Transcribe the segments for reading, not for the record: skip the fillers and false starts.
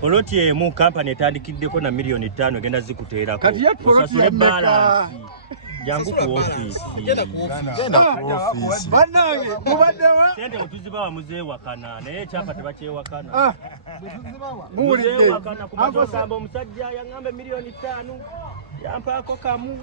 Poloti emu kampani etandikiddeko na milioni 5 egenda zikuteerako. Kati ya poloti ya balance. Jangu ku office. Genda ku office. Bannange mubaddewa. Sente otuzibawa muzee wakana naye kyapa tebakyewakana. Muwulidde. Wakana ku masamba omusajja yaŋŋambe milioni 5 yampaako kamu.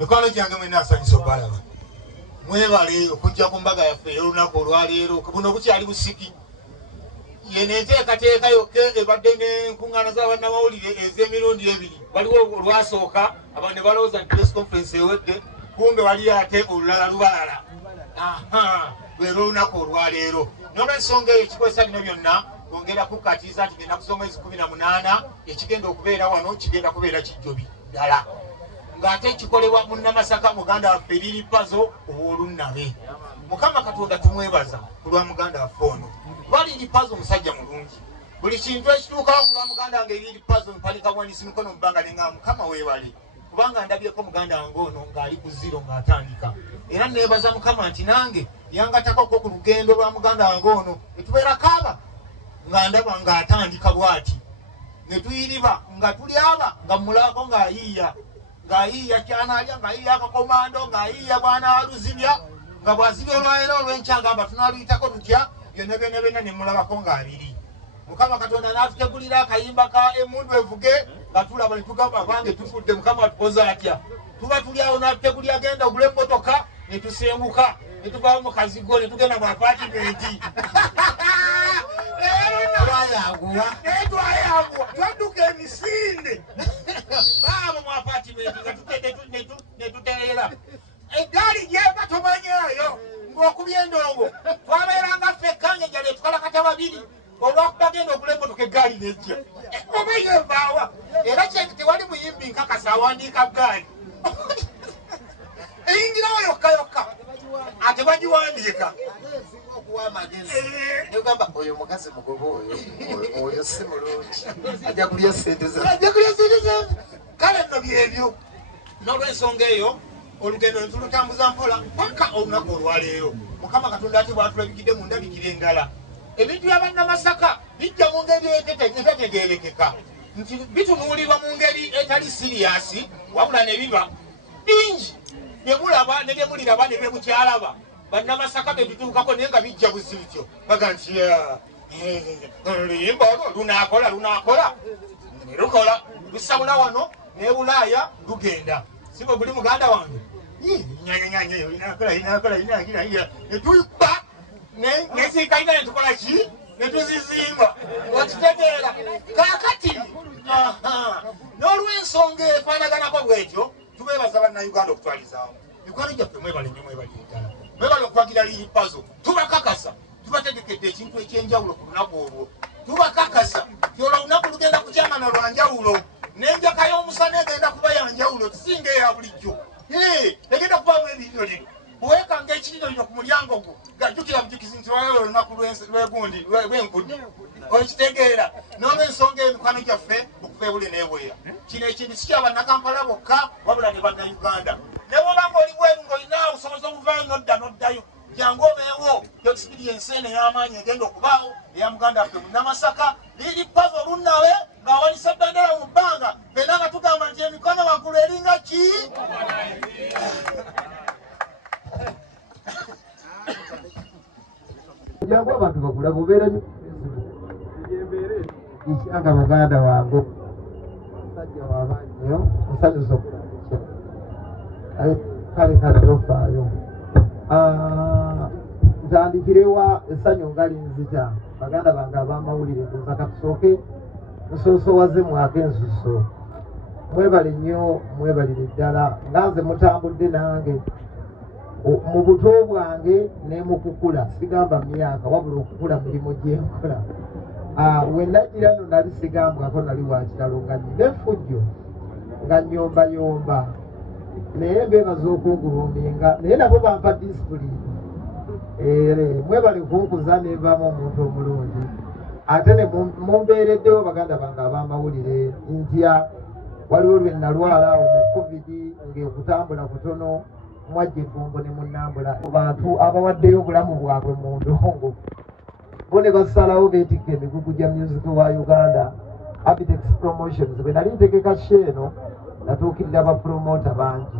Mikwano gyange mwena asanyusa obalaba mwebale okujja ku mbaga yaffe ey'olunaku olwaleero buno bukyali busiki yene enteekateeka yokka ebadde n'enkuŋŋaana z'abannamawulire ez'emirundi 2 waliwo olwasooka abantu ne balowooza nti press conference ewedde kumbe wali ate olulala lubalala lwera olunaku olwaleero n'olwensonga eyo ekikozesa bino byonna kwongera kukatiza nti genda kusoma mwezi 18 ekigenda okubeera wano kigenda kubeera kijjobi ddala ng'ate kikolebwa munnamasaka muganda waffe Lili Puzzle ow'olunnabe. Mukama Katonda tumwebaza ku lwa muganda waffe ono. Lili Puzzle musajja mulungi. Buli kintu ekituukawo ku lwa muganda wange Lili Puzzle mpalika bwanisi mikono mu bbanga ne ngamba Mukama weebale. Kubanga ndabyeko muganda wange ono ng'ali ku zero ng'atandika. Era neebaza Mukama nti nange yangatako ku lugendo lwa muganda wange ono etubeera kaaba nga ndaba ng'atandika bw'ati. Ne tuyiriba nga tulyaba nga mmulaako ng'ayiiya. Ngaiya kyana alya ngaiya akakomando ngaiya bwana aluzibya nga bwazibya olwaero olw'enkyanga aba tunaluyitako tutya byonna ne mulabako ng'abiri. Mukama Katonda n'atutegulira akayimba ka emundu evuge nga tulaba ne tugamba bange tufudde Mukama atukoza atya. Tuba tuli awo n'atutegulira agenda ogula emmotoka ne tusenguka netuvaamu mu kazigo netugenda mu apatimenti netwayanguwa twadduka emisinde baaba mu apatimenti nga netutereera eggaali gyeva tomanyayo ng'okubya endongo twabeeranga ffekka njala etukalakata babiri olwakubagenda okula emmotoka eggaali nejja oba yevaawa era tewali muyimbi nkakasa awandiika ggaali eyingirawo yokka ate bagiwandiika Yogamba oyo mukazi mugobo oyo si mulungi ajja kulya ssente ze kale nno byebyo n'olw'ensonga eyo olugendo netulutambuza mpola paka olunaku olwaleero mukama katonda ate bwatulabikidde mu ndabikira engala ebintu bya bannamasaka bijja mu ngeri etategeerekeka nti bitunuulirwa mu ngeri etali siriyasi wabula ne biba bingi byemulaba ne byemuliraba ne byemukyalaba bannamasaka betutuukako naye nga bijja buzibityo baga nti oluyimba olwo lunaakola nerukola lusabula wano ne bulaaya lugenda sibo buli muganda wange netuyuba nesiikaina netukola ki netuzizimba okitegeera kakati n'olw'ensonga efaanaganako bwetyo tubeebaza bannayuganda okutwalizaamu mikwano gyaffe mwebale nnyo mwebale ddala mwebale okwagira liipazo tubakakasa tubategekedde ekintu ekyenjawulo ku lunaku olwo tubakakasa ti olwo olunaku lugenda kukyamana lwa njawulo n'enjaka y'omusana egenda kuba ya njawulo tusinga eya bulijjo egenda kubaamu ebiryo lino bwekanga ekiriro lino ku mulyango gwo gajjukira bujukizi nti walawo olunaku lwegundi lw'enkudi okitegeera n'olw'ensonga emikwano gyaffe okuva ebule n'ebwera kino ekintu si kyabannakampala bokka wabula ne bannayuganda ne bwoba ng'oli bweru ng'olina obusobozi obuvaayo n'oddayo jangu obeewo experience eno ey'amaanyi egenda okubaawo eya muganda waffe munnamasaka liri pazo lunnawe ng'awalisa bbendera mu bbanga fenna nga tugamba nti emikono waggulu eringa ki jangu abantu bakulaba obeera ikyanga muganda wange musajja wabanyo musanyusa okukia kale tofaayo ntandikirewa essanyu nga linzita baganda bange ab'amawulire ndoza katusooke musoosowaze mwaka ensuso mwebale nnyo mwebalire ddala nga nze mutambudde nange mu buto bwange ne mu kukula sigamba myaka wabula okukula mulimu gyenkola wennagira no nali sigambwako nali wakiralo nga nyina effujjo nga nyombayomba naye mbebaza okunguluminga naye nabo bampa disipulini mwebale kunkuza nevaamu omuntu omulungi ate ne mumbeereddewo baganda bange ab'amawulire ntya waliwo lwe nalwala awo mu covid ng'okutambula kutono mwajja evumbo ne munnambula bantu abawaddeyo obulamu bwabwe mu ndongo bo ne basalawo beetikka emigugu gya music wa uganda Abitex Promotions bwe nali ntegeka sheeno natuukirira abapromota bangi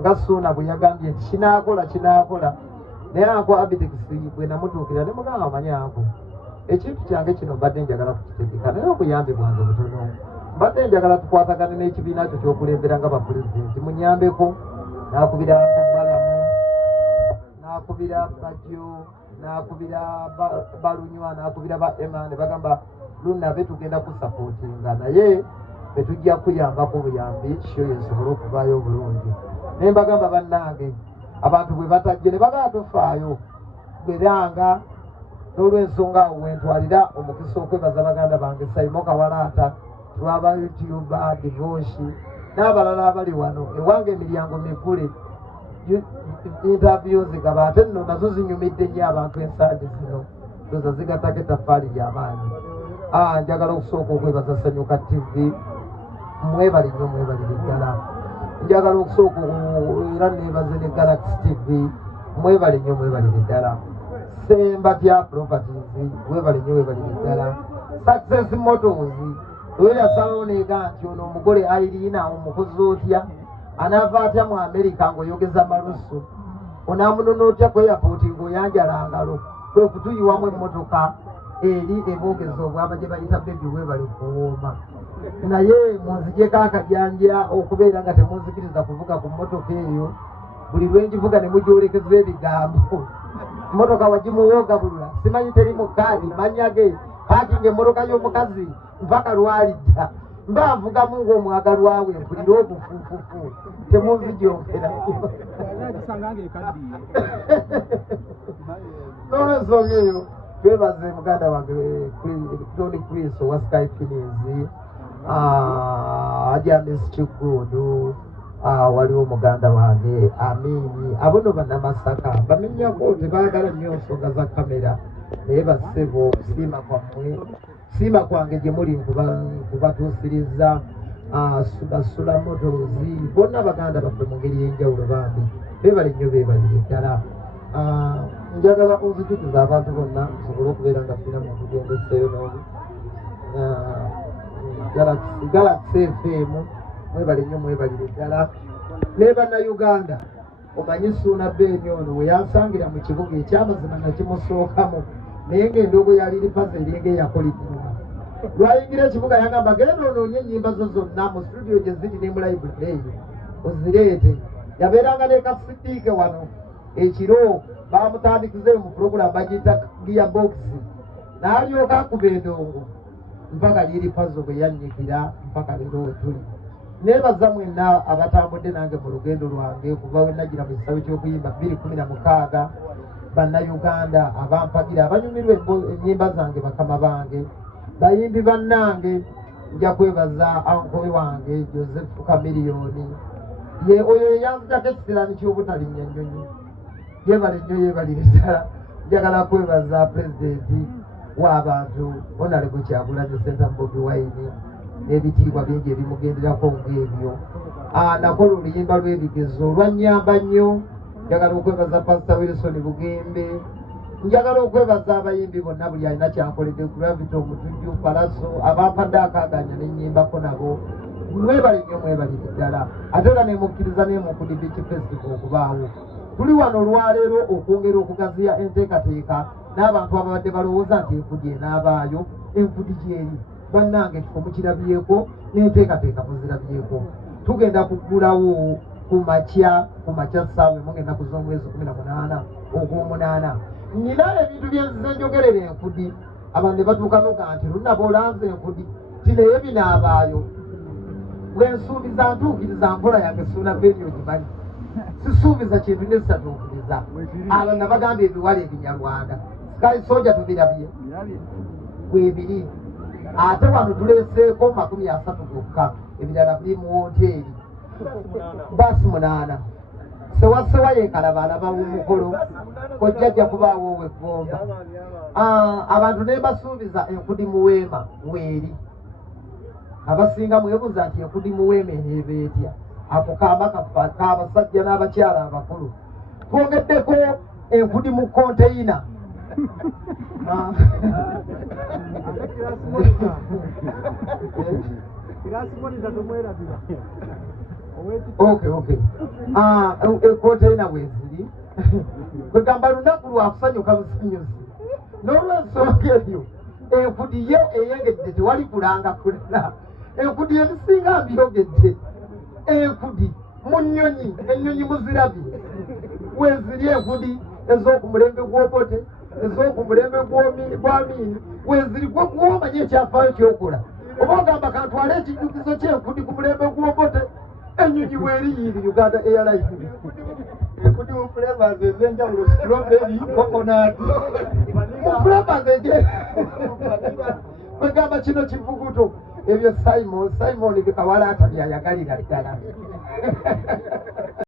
nga Suuna bwe yagambye nti kinaakola naye ako Abitex bwe namutuukira ne mugamba amanyanko ekintu kyange kino mbadde njagala kukitegeka naye obuyambi bwange butono mbadde njagala tukwatagane n'ekibiina kyo ky'okulembera nga bapulezidenti munyambeko nakubira Balamu nakubira Bajjo nakubira Balunywa nakubira ba Emane bagamba lunnabe tugenda kusapootinga naye betujja kuyambako buyambi kyo yesobole okuvaayo obulungi naye mbagamba bannange abantu bwe batajje ne bagala tofaayo bweranga n'olw'ensonga awo wentwalira omukisa okwebaza baganda bange Saimo Kawalaata lwaba YouTuber Devoshi n'abalala abali wano ewange emiryango migule interview zigaba ate nno nazo zinyumidde nnyo abantu ensangi zino ndoza zigatako ettaffaali ly'amaanyi njagala okusooka okwebaza Sanyuka TV mwebali nnyo mwebalire ddala njagala okusooka era neebaze ne Galaxy TV mwebale nnyo mwebalire ddala Sembatya Properties mwebale nnyo mwebalire ddala Success Motors weyasalawo neega nti ono omugole Irina omukozi otya anaava atya mu America ng'oyogeza malusu onaamunona otya ku airport ng'oyanjala ngalo kwe kutuyiwamu emmotoka eri ebogeza obwaba gye bayita bebi webale kuwooma naye munzijeko akajanja okubeera nga temunzikiriza kuvuga ku mmotoka eyo buli lwenjivuga ne mujolekeza ebigambo motoka wagimuwoga bulula simanyi teri mukaadi manyage pakinga emmotoka y'omukazi mpaka lwalidda mbavugamu ng'omwagalwa we mpulira obufuufufu temunzijonkera n'olwensonga eyo twebaze muganda wange Tony Chris owa Sky Kiddies Ajamis Kigudu waliwo muganda wange Amini abono bannamasaka bamenyako tebaagala nnyo nsonga za kamera naye bassebo okusiima kwammwe siima kwange gye muli nkubatuusiriza basula motozi bonna baganda baffe mu ngeri y'enjawulo bambi beebale nnyo beebalire ddala njagala onzijjukiza abantu bonna nsobole okubeera nga sina muntu gendeseeyo n'omu Galaxy FM mwebale nnyo mwebalire ddala ne bannayuganda omanyi Suuna Beni ono we yansangira mu kibuga ekyamazima nakimusookamu naye ng'endoogo yali lipaza eringa eyakoliddiruma lwayingira ekibuga yagamba genda onoonye ennyimba zo zonna mu studio gye ziri ne mu library eyo ozireete yabeeranga ne kasidiike wano ekiro bamutandikizeeyo mu puroguramu bagiyita gearbox n'alyoka akuba endongo mpaka liri pazo bwe yannyikira mpaka leero we tuli neebaza mwenna abatambudde nange mu lugendo lwange kuva we nagira mu kisawe ky'okuyimba 2016 bannayuganda abampagira abanyumirwa ennyimba zange bakama bange bayimbi bannange nja kwebaza ankowe wange Joseph Kamiliyoni ye oyo yeyanzijako ekisirani ky'obutalinnya nnyonyi yebale nnyo yebalire ddala njagala kwebaza pulezidenti w'abantu Honorable Kyagulanyi Ssentamu Bobi Wine n'ebitiibwa bingi ebimugenderako ng'ebyo nakola oluyimba lw'ebigezo lwannyamba nnyo njagala okwebaza Pastor Wilson Bugembe njagala okwebaza abayimbi bonna buli alina kyankoledde Gravity Omutujju Palaso abampadde akaaganya n'ennyimbako nabo mwebale nnyo mwebalire ddala ate era nemukkiriza n'emukudi Beach Festival okubaawo tuli wano olwaleero okwongera okugaziya enteekateeka n'abantu ababadde balowooza nti enfudi enaabaayo enfudi gyeri bannange kifo mukirabyeko n'enteekateeka muzirabyeko tugenda kuggulawo ku makya ssaawa emu ng'ennaku z'omwezi 18 ogw'omunaana nina ebintu byenzize njogerera enfudi abantu ne batuuka noga nti lunaba olanze enfudi tinaye binaabaayo bwe nsuubiza ntuukiriza nkola yange Suuna Beni ogimanyi sisuubiza kintu nesitatuukiriza abo nga bagamba ebiwala ebinyarwanda Sky Soldier tubirabye bwebiri ate wano tuleeseeko 30 gokka ebirala biri mu woteeri basi 8 sewasewa yekalaba alaba w'omukolo kojjajja kubaawo ow'eggomba abantu ne basuubiza enfudi mu weema weeri abasinga mwebuuza nti enfudi mu weema eneeba etya ako kaaba k'abasajja n'abakyala abakulu twongeddeko enfudi mu konteyina konteyina bweziri kwegamba lunaku lwakusanyuka busanyuzi n'olwensonga eyo enfudi yo eyengedde tewali kulanga kulala enfudi ebisinga mbiyogedde enfudi mu nnyonyi ennyonyi muzirabye weziri enfudi ez'oku mulembe gw'obote ez'oku mulembe gw'amiini weziri gwomanye ekyafaayo kyokola oba ogamba kantwale ekijjukizo ky'enfudi ku mulembe gw'obote ennyonyi weeriyiiri Uganda Airlines enfudi mu flavors ez'enjawulo strawberry coconut mu flavors kwegamba kino kivuguto ebyo Simon bikawalaata byayagalira ddala